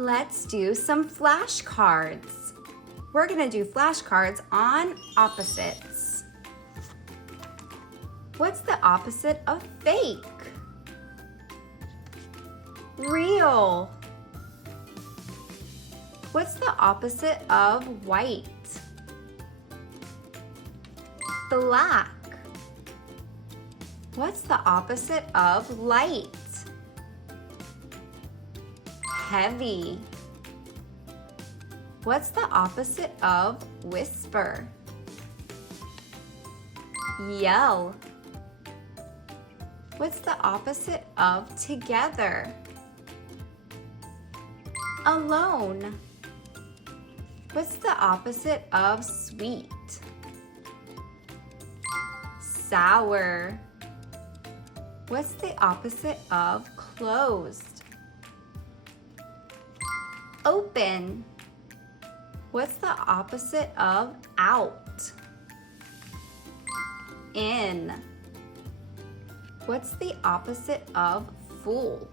Let's do some flashcards. We're gonna do flashcards on opposites. What's the opposite of fake? Real. What's the opposite of white? Black. What's the opposite of light? Heavy. What's the opposite of whisper? Yell. What's the opposite of together? Alone. What's the opposite of sweet? Sour. What's the opposite of closed? Open. What's the opposite of out? In. What's the opposite of full?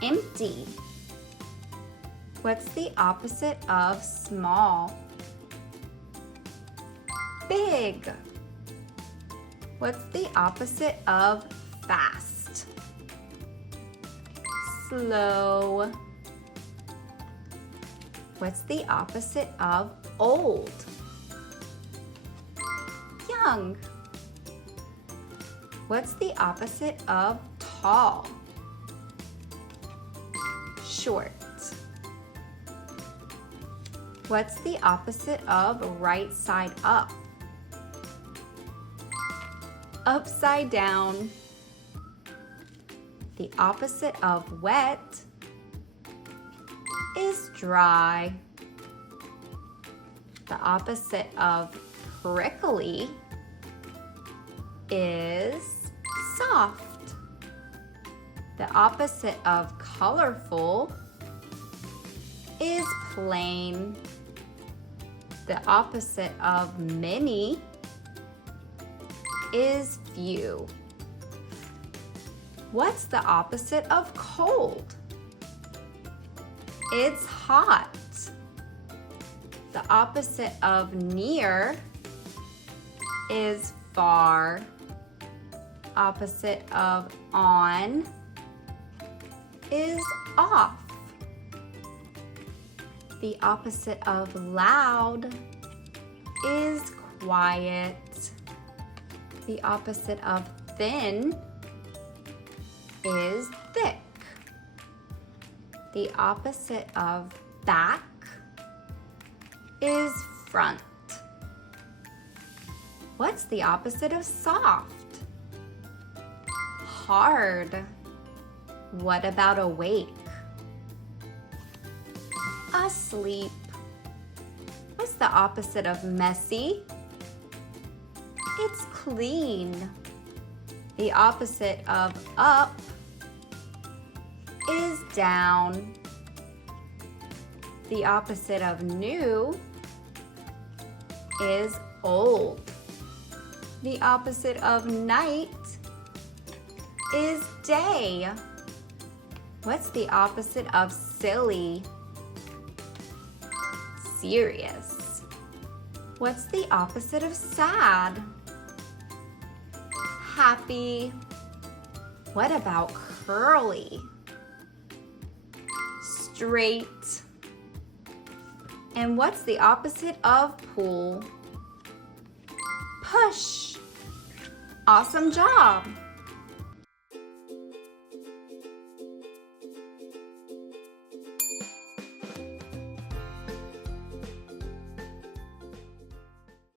Empty. What's the opposite of small? Big. What's the opposite of fast? Slow. What's the opposite of old? Young. What's the opposite of tall? Short. What's the opposite of right side up? Upside down. The opposite of wet is dry. The opposite of prickly is soft. The opposite of colorful is plain. The opposite of many is few. What's the opposite of cold? It's hot. The opposite of near is far. Opposite of on is off. The opposite of loud is quiet. The opposite of thin is thick. The opposite of back is front. What's the opposite of soft? Hard. What about awake? Asleep. What's the opposite of messy? It's clean. The opposite of up is down. The opposite of new is old. The opposite of night is day. What's the opposite of silly? Serious. What's the opposite of sad? Happy. What about curly? Straight. And what's the opposite of pull? Push. Awesome job!